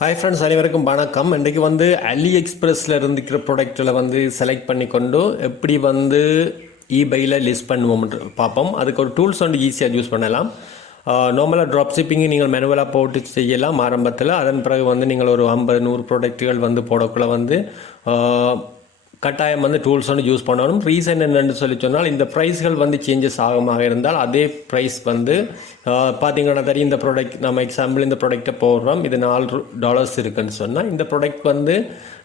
Hi friends, அனைவருக்கும் வணக்கம். இன்றைக்கு AliExpressல இருந்துக்கிற ப்ராடக்ட்டில் செலக்ட் பண்ணி கொண்டு எப்படி eBayல லிஸ்ட் பண்ணுவோம் பார்ப்போம். அதுக்கு ஒரு டூல்ஸ் ஈஸியாக யூஸ் பண்ணலாம். நார்மலாக ட்ராப் ஷிப்பிங் நீங்கள் மேனுவலாக போட்டு செய்யலாம் ஆரம்பத்தில். அதன் பிறகு நீங்கள் ஒரு 50-100 ப்ராடக்ட்டுகள் போடக்குள்ள கட்டாயம் டூல்ஸ் யூஸ் பண்ணணும். ரீசன் என்னென்னு சொன்னால் இந்த ப்ரைஸ்கள் சேஞ்சஸ் ஆகமாக இருந்தால் அதே ப்ரைஸ் பார்த்தீங்கன்னா தெரியும். இந்த ப்ராடக்ட் நம்ம எக்ஸாம்பிள் இந்த ப்ராடக்ட்டை போடுறோம், இது $4 இருக்குன்னு சொன்னால் இந்த ப்ராடக்ட்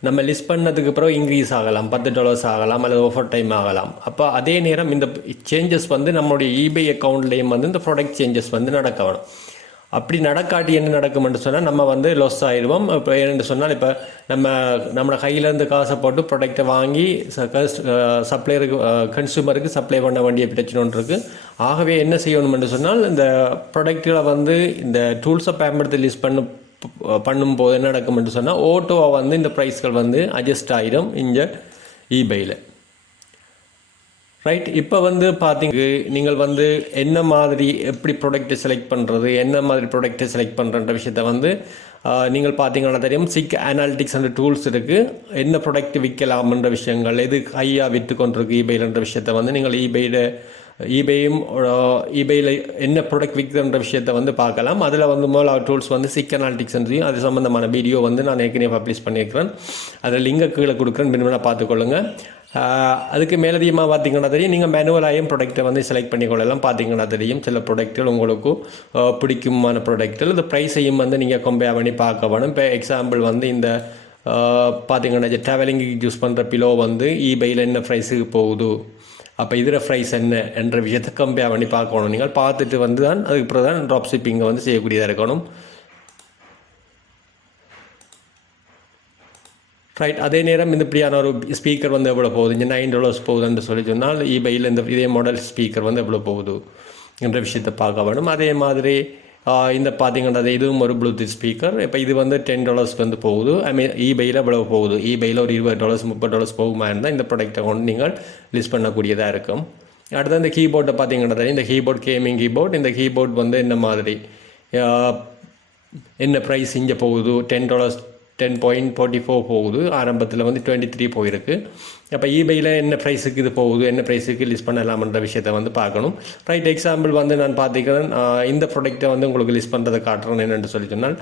நம்ம லிஸ்ட் பண்ணதுக்கு பிறகு இன்க்ரீஸ் ஆகலாம், $10 ஆகலாம், அல்லது ஆஃபர் டைம் ஆகலாம். அப்போ அதே நேரம் இந்த சேஞ்சஸ் நம்மளுடைய eBay அக்கௌண்ட்லேயும் இந்த ப்ராடக்ட் சேஞ்சஸ் நடக்க வேணும். அப்படி நடக்காட்டி என்ன நடக்கும்னு சொன்னால் நம்ம லாஸ் ஆயிடுவோம். இப்போ என்னென்னு சொன்னால் இப்போ நம்ம கையிலேருந்து காசை போட்டு ப்ராடக்டை வாங்கி சப்ளையருக்கு கன்சூமருக்கு சப்ளை பண்ண வேண்டிய பிரச்சனை ஒன்று இருக்குது. ஆகவே என்ன செய்யணும்னு சொன்னால் இந்த ப்ராடக்ட்களை இந்த டூல்ஸை பயன்படுத்தி லிஸ்ட் பண்ணும்போது என்ன நடக்கும்னு சொன்னால் ஓட்டோவாக இந்த ப்ரைஸ்கள் அட்ஜஸ்ட் ஆகிடும் இங்கே eBayல. ரைட். இப்போ பார்த்தீங்க நீங்கள் என்ன மாதிரி எப்படி ப்ராடக்ட்டை செலக்ட் பண்ணுறது, என்ன மாதிரி ப்ராடக்ட்டை செலக்ட் பண்ணுறன்ற விஷயத்தை நீங்கள் பார்த்தீங்கன்னா தெரியும். அனாலிட்டிக்ஸ் அந்த டூல்ஸ் இருக்குது. என்ன ப்ராடக்ட் விற்கலாம்ன்ற விஷயங்கள், எது ஹையாக விற்று கொண்டிருக்கு eBayலன்ற விஷயத்தை நீங்கள் eBayல என்ன ப்ராடக்ட் விற்கிறன்ற விஷயத்தை பார்க்கலாம். அதில் முதல்ல டூல்ஸ் அனாலிட்டிக்ஸ்ன்றையும் அது சம்மந்தமான வீடியோ நான் ஏற்கனவே பப்ளிஷ் பண்ணியிருக்கிறேன். அதில் லிங்கை கீழே கொடுக்குறேன், மினிமலாக பார்த்துக்கொள்ளுங்கள். அதுக்கு மேலதிகமாக பார்த்தீங்கன்னா தெரியும், நீங்கள் மேனுவலாயும் ப்ராடக்ட்டை செலக்ட் பண்ணிக்கொள்ளலாம். பார்த்தீங்கன்னா தெரியும் சில ப்ராடக்ட்டுகள் உங்களுக்கு பிடிக்குமான ப்ராடக்ட்டுகள் இந்த ப்ரைஸையும் நீங்கள் கம்பேர் பண்ணி பார்க்க வேணும். இப்போ எக்ஸாம்பிள் இந்த பார்த்தீங்கன்னா ட்ராவலிங்கு யூஸ் பண்ணுற பிலோ eBayல என்ன ப்ரைஸுக்கு போகுது, அப்போ இதில் ப்ரைஸ் என்ன என்ற விஷயத்தை கம்பேர் பண்ணி பார்க்கணும். நீங்கள் பார்த்துட்டு தான் அதுக்கு பிறகு தான் ட்ராப் ஷிப்பிங்கை செய்யக்கூடியதாக இருக்கணும். ரைட். அதே நேரம் இந்த இப்படியான ஒரு ஸ்பீக்கர் எவ்வளோ போகுது, இங்கே $9 போகுதுன்னு சொன்னால் eBayல இதே மாடல் ஸ்பீக்கர் எவ்வளோ போகுது என்ற விஷயத்தை பார்க்க வேணும். அதே மாதிரி இந்த பார்த்தீங்கன்னா இதுவும் ஒரு ப்ளூடூத் ஸ்பீக்கர். இப்போ இது $10 போகுது. eBayல எவ்வளோ போகுது, eBayல ஒரு $20 $30 போகுமா இருந்தால் இந்த ப்ராடக்ட்டை நீங்கள் லிஸ்ட் பண்ணக்கூடியதாக இருக்கும். அடுத்து இந்த கீபோர்டை பார்த்தீங்கன்னா இந்த கீபோர்ட் கேமிங் கீபோர்ட். இந்த கீபோர்ட் என்ன மாதிரி என்ன ப்ரைஸ் இங்கே போகுது, $10.44 போகுது. ஆரம்பத்தில் 23 போயிருக்கு. அப்போ eBayல என்ன ப்ரைஸுக்கு இது போகுது, என்ன ப்ரைஸுக்கு லிஸ்ட் பண்ணலாம்ன்ற விஷயத்தை பார்க்கணும். ரைட். எக்ஸாம்பிள் நான் பார்த்துக்கிறேன். இந்த ப்ராடக்ட்டை உங்களுக்கு லிஸ்ட் பண்ணுறதை காட்டுறேன். என்னென்னு சொன்னால்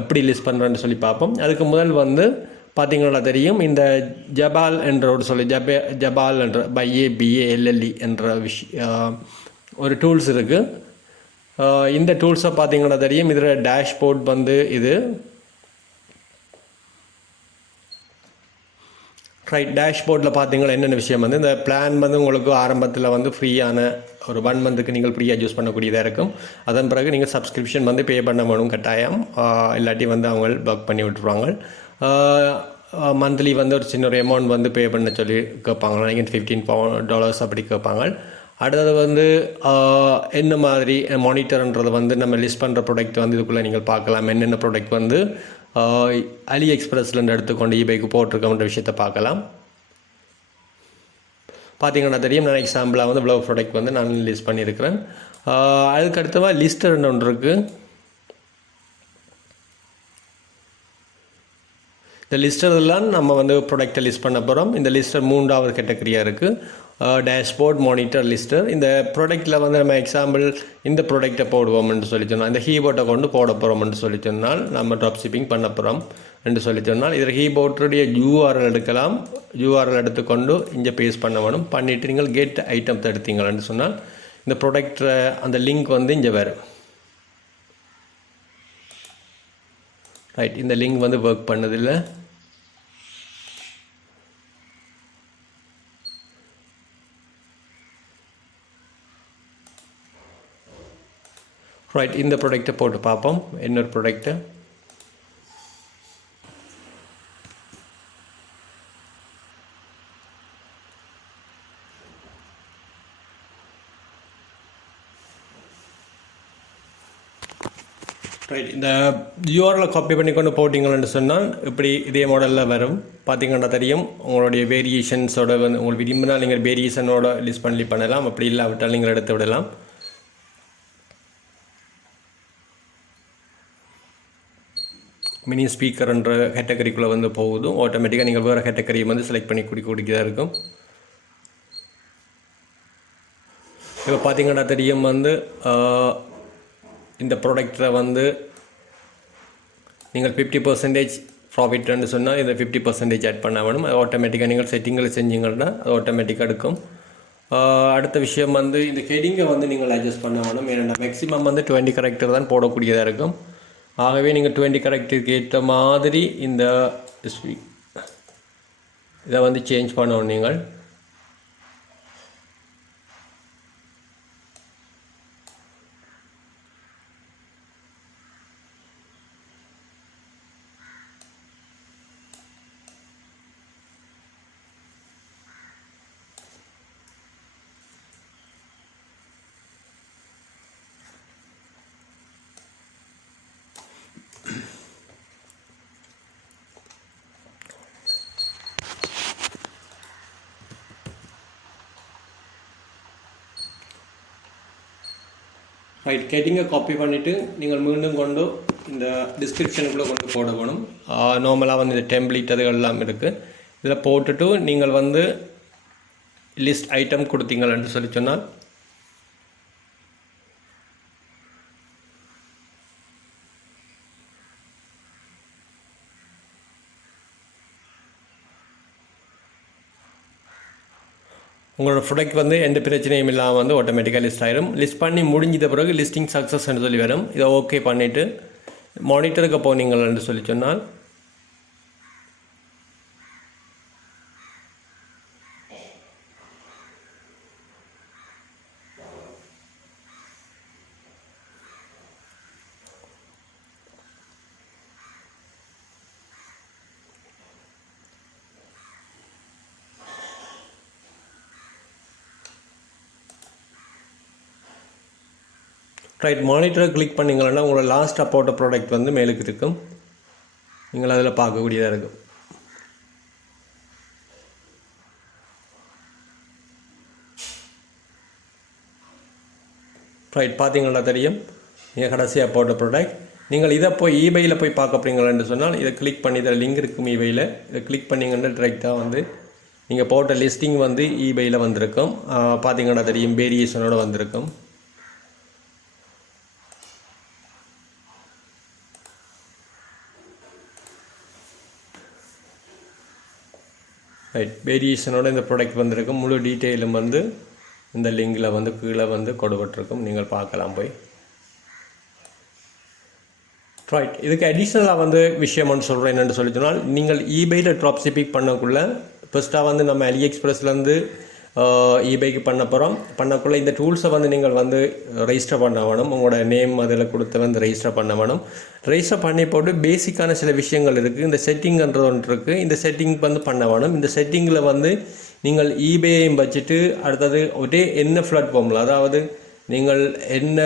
எப்படி லிஸ்ட் பண்ணுறேன்னு சொல்லி பார்ப்போம். அதுக்கு முதல் பார்த்தீங்கன்னா தெரியும், இந்த ஜபால் என்ற ஒரு ஜபால் என்ற YABALLE என்ற ஒரு டூல்ஸ் இருக்குது. இந்த டூல்ஸை பார்த்தீங்கன்னா தெரியும். இதில் டேஷ்போர்ட் இது ரைட். டேஷ்போர்டில் பார்த்தீங்கன்னா என்னென்ன விஷயம் இந்த பிளான் உங்களுக்கு ஆரம்பத்தில் ஃப்ரீயான ஒரு 1 மந்த்துக்கு நீங்கள் ஃப்ரீயாக யூஸ் பண்ணக்கூடியதாக இருக்கும். அதன் பிறகு நீங்கள் சப்ஸ்கிரிப்ஷன் பே பண்ண வேணும் கட்டாயம். இல்லாட்டி அவங்க பக் பண்ணி விட்டுருவாங்க. மந்த்லி ஒரு சின்ன ஒரு அமௌண்ட் பே பண்ண சொல்லி கேட்பாங்க. நீங்கள் $15 அப்படி கேட்பாங்க. அடுத்தது என்ன மாதிரி மானிட்டர்ன்றது நம்ம லிஸ்ட் பண்ணுற ப்ராடக்ட் இதுக்குள்ளே நீங்கள் பார்க்கலாம். என்னென்ன ப்ராடக்ட் AliExpressலேருந்து எடுத்துக்கொண்டு eBayக்கு போட்டிருக்கோன்ற விஷயத்தை பார்க்கலாம். பார்த்தீங்கன்னா தெரியும், நான் எக்ஸாம்பிளாக இவ்வளோ ப்ராடக்ட் நான் லிஸ்ட் பண்ணியிருக்கிறேன். அதுக்கு அடுத்தவா லிஸ்டர் ஒன்று இருக்குது. இந்த லிஸ்டர்லாம் நம்ம ப்ராடக்டை லிஸ்ட் பண்ண போகிறோம். இந்த லிஸ்டர் 3வது கேட்டகரியாக இருக்குது. Dashboard, monitor, Lister. இந்த ப்ராடக்ட்டில் நம்ம எக்ஸாம்பிள் இந்த ப்ராடக்ட்டை போடுவோம்னு சொல்லி சொன்னால், இந்த கீபோர்டை கொண்டு போட போகிறோம்னு சொல்லி சொன்னால் நம்ம ட்ராப் ஷிப்பிங் பண்ண போகிறோம் என்று சொல்லி சொன்னால் இதில் கீபோர்டுடைய URL எடுக்கலாம். URL எடுத்துக்கொண்டு இங்கே பேஸ்ட் பண்ண வேணும். பண்ணிவிட்டு நீங்கள் கெட் ஐட்டம்ஸ் எடுத்தீங்கன்னு சொன்னால் இந்த ப்ராடக்ட் அந்த லிங்க் இங்கே வரும். ரைட். இந்த லிங்க் ஒர்க் பண்ணதில்லை. ரைட். இந்த ப்ராடக்ட்டை போட்டு பார்ப்போம். இன்னொரு ப்ராடக்ட்டு ரைட். இந்த URL காப்பி பண்ணி கொண்டு போட்டிங்கன்னு சொன்னால் இப்படி இதே மாடலில் வரும். பார்த்தீங்கன்னா தெரியும், உங்களுடைய வேரியேஷன்ஸோட உங்களுக்கு விரும்பினால் நீங்கள் வேரியேஷனோட லிஸ்ட் பண்ணலாம். அப்படி இல்லாவிட்டால் நீங்கள் எடுத்து விடலாம். மினி ஸ்பீக்கர்ன்ற கேட்டகரிக்குள்ளே வந்து போகுது. ஆட்டோமேட்டிக்காக நீங்கள் வேறு கேட்டகரியை வந்து செலக்ட் பண்ணி கொடுக்கதான் இருக்கும். இப்போ பார்த்தீங்கன்னா தெரியும் வந்து இந்த ப்ராடக்டில் வந்து நீங்கள் 50% ப்ராஃபிட்னு சொன்னால் இதை 50% ஆட் பண்ண வேணும். அது ஆட்டோமேட்டிக்காக நீங்கள் செட்டிங்கில் செஞ்சீங்கன்னா அது ஆட்டோமேட்டிக்காக எடுக்கும். அடுத்த விஷயம் வந்து இந்த ஹெடிங்கை வந்து நீங்கள் அட்ஜஸ்ட் பண்ண வேணும். ஏன்னா மேக்ஸிமம் வந்து 20 கேரக்டர் தான் போடக்கூடியதாக இருக்கும். ஆகவே நீங்கள் 20 கேரக்டருக்கு ஏற்ற மாதிரி இந்த இதை வந்து சேஞ்ச் பண்ணணும் நீங்கள். ரைட், ஹெட்டிங்கை காப்பி பண்ணிவிட்டு நீங்கள் மீண்டும் கொண்டு இந்த டிஸ்கிரிப்ஷனுக்குள்ளே கொண்டு போட வேணும். நார்மலாக வந்து இந்த டெம்ப்ளேட் அதுகள்லாம் இருக்குது. இதில் போட்டுட்டு நீங்கள் வந்து லிஸ்ட் ஐட்டம் கொடுத்தீங்கன்னு சொல்லி சொன்னால் உங்களோட ப்ராடக்ட் வந்து எந்த பிரச்சனையும் இல்லாமல் வந்து ஆட்டோமேட்டிக்காக லிஸ்ட் ஆகிடும். லிஸ்ட் பண்ணி முடிஞ்ச பிறகு லிஸ்டிங் சக்ஸஸ்ன்னு சொல்லி வரும். இதை ஓகே பண்ணிவிட்டு மானிட்டருக்கு போனீங்கள்னு சொல்லி சொன்னால் ரைட், மானிட்டரை கிளிக் பண்ணிங்கன்னா உங்களோட லாஸ்ட்டாக போட்ட ப்ராடக்ட் வந்து மேலுக்கு இருக்கும். நீங்கள் அதில் பார்க்கக்கூடியதாக இருக்கும். ரைட், பார்த்தீங்கன்னா தெரியும் நீங்கள் கடைசியாக போட்ட ப்ராடக்ட். நீங்கள் இதை போய் ஈபையில் போய் பார்க்க போறீங்கன்னு சொன்னால் இதை கிளிக் பண்ணி இதில் லிங்க் இருக்கும் ஈபையில். இதை கிளிக் பண்ணிங்கன்னா டிரெக்டாக வந்து நீங்கள் போட்ட லிஸ்டிங் வந்து ஈபையில் வந்திருக்கும். பார்த்தீங்கன்னா தெரியும் வேரியேஷனோடு வந்திருக்கும். ரைட், வேரியேஷனோட இந்த ப்ராடக்ட் வந்திருக்கும். முழு டீட்டெயிலும் வந்து இந்த லிங்கில் வந்து கீழே வந்து கொடுபட்டிருக்கும். நீங்கள் பார்க்கலாம் போய். ரைட், இதுக்கு அடிஷ்னலாக வந்து விஷயம் ஒன்று சொல்கிறேன். என்னென்னு சொல்லி சொன்னால் நீங்கள் ஈபையில் ட்ராப்ஷிப்பிங் பண்ணக்குள்ளே ஃபஸ்ட்டாக வந்து நம்ம அலிஎக்ஸ்பிரஸ்லேருந்து ஈபைக்கு பண்ணக்குள்ளே இந்த டூல்ஸை வந்து நீங்கள் வந்து ரெஜிஸ்டர் பண்ண வேணும். உங்களோட நேம் அதில் கொடுத்து வந்து ரெஜிஸ்டர் பண்ண வேணும். ரெஜிஸ்டர் பண்ணி போட்டு பேசிக்கான சில விஷயங்கள் இருக்குது. இந்த செட்டிங்கிறது ஒன்று இருக்குது. இந்த செட்டிங் வந்து பண்ண வேணும். இந்த செட்டிங்கில் வந்து நீங்கள் ஈபேயையும் வச்சுட்டு அடுத்தது ஒரே என்ன பிளாட்ஃபார்மில், அதாவது நீங்கள் என்ன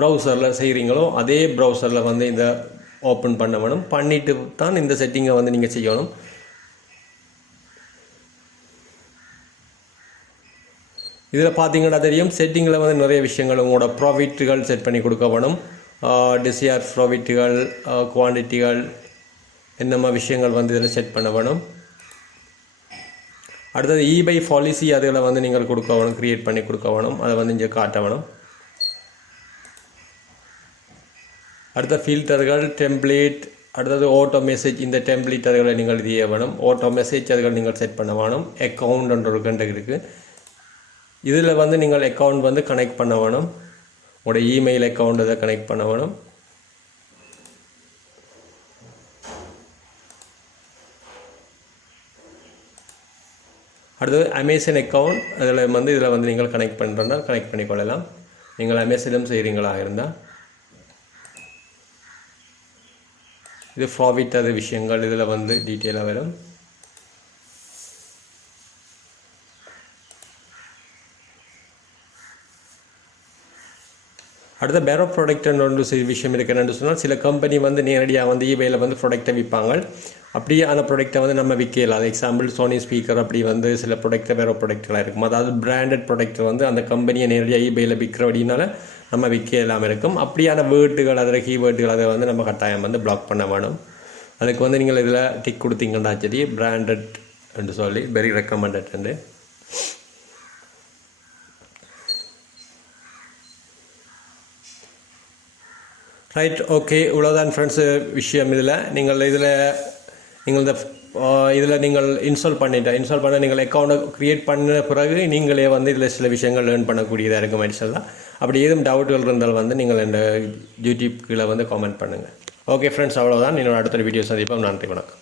ப்ரௌசரில் செய்கிறீங்களோ அதே ப்ரௌசரில் வந்து இந்த ஓப்பன் பண்ண வேணும். பண்ணிவிட்டு தான் இந்த செட்டிங்கை வந்து நீங்கள் செய்யணும். இதில் பார்த்தீங்கன்னா தெரியும் செட்டிங்கில் வந்து நிறைய விஷயங்கள் உங்களோட ப்ராஃபிட்டுகள் செட் பண்ணி கொடுக்க வேணும். டிசையர் ப்ராஃபிட்டுகள், குவான்டிட்டிகள், என்னென்ன விஷயங்கள் வந்து இதில் செட் பண்ண வேணும். அடுத்தது ஈபை பாலிசி அதில் வந்து நீங்கள் கொடுக்க வேணும், க்ரியேட் பண்ணி கொடுக்க வேணும். அதை வந்து இங்கே காட்ட வேணும். அடுத்த ஃபில்டர்கள், டெம்ப்ளேட், அடுத்தது ஆட்டோ மெசேஜ். இந்த டெம்ப்ளேட் அதுகளை நீங்கள் இது செய்ய வேணும். ஆட்டோ மெசேஜ் அதுகள் நீங்கள் செட் பண்ண வேணும். அக்கௌண்ட்ன்ற ஒரு கண்டக்ட் இருக்குது. இதில் வந்து நீங்கள் அக்கௌண்ட் வந்து கனெக்ட் பண்ண வேணும். உங்களோட இமெயில் அக்கௌண்ட் அதை கனெக்ட் பண்ண வேணும். அடுத்தது அமேசான் அக்கௌண்ட். அதில் வந்து இதில் வந்து நீங்கள் கனெக்ட் பண்ணுறோன்னா கனெக்ட் பண்ணிக்கொள்ளலாம். நீங்கள் அமேசானும் செய்கிறீங்களா இருந்தால். இது ப்ராஃபிட் அது விஷயங்கள் இதில் வந்து டீட்டெயிலாக வரும். அடுத்த பேரோ ப்ராடக்ட்னு ஒன்று விஷயம் இருக்குன்னு சொன்னால் சில கம்பெனி வந்து நேரடியாக வந்து ஈபேயில் வந்து ப்ராடக்டை விற்பாங்க. அப்படியே அந்த ப்ராடக்டை வந்து நம்ம விற்கலாம். எக்ஸாம்பிள் சோனி ஸ்பீக்கர் அப்படி வந்து சில ப்ராடக்ட்டை வேறு ப்ராடக்ட்லாம் இருக்கும். அதாவது பிராண்டட் ப்ராடக்ட் வந்து அந்த கம்பெனியை நேரடியாக ஈபேயில் விற்கிற அப்படின்னால நம்ம விற்க இல்லாமல் இருக்கும். அப்படியான வேர்டுகள் அதில் கீவேர்டுகள் அதை வந்து நம்ம கட்டாயம் வந்து பிளாக் பண்ண வேணும். அதுக்கு வந்து நீங்கள் இதில் டிக் கொடுத்தீங்கன்னா சரி பிராண்டட் என்று சொல்லி வெரி ரெக்கமெண்டட். ரைட், ஓகே, இவ்வளோதான் ஃப்ரெண்ட்ஸு விஷயம். நீங்கள் நீங்கள் இன்ஸ்டால் பண்ண நீங்கள் அக்கௌண்ட்டை க்ரியேட் பண்ண பிறகு நீங்களே வந்து இதில் சில விஷயங்கள் லேர்ன் பண்ணக்கூடியதாக இருக்கும் ஆக்சுவலாக. அப்படி ஏதும் டவுட்டுகள் இருந்தால் வந்து நீங்கள் இந்த யூடியூப் கீழே வந்து காமெண்ட் பண்ணுங்கள். ஓகே ஃப்ரெண்ட்ஸ், அவ்வளோதான். இன்னொரு அடுத்த வீடியோ சந்திப்போம். நன்றி, வணக்கம்.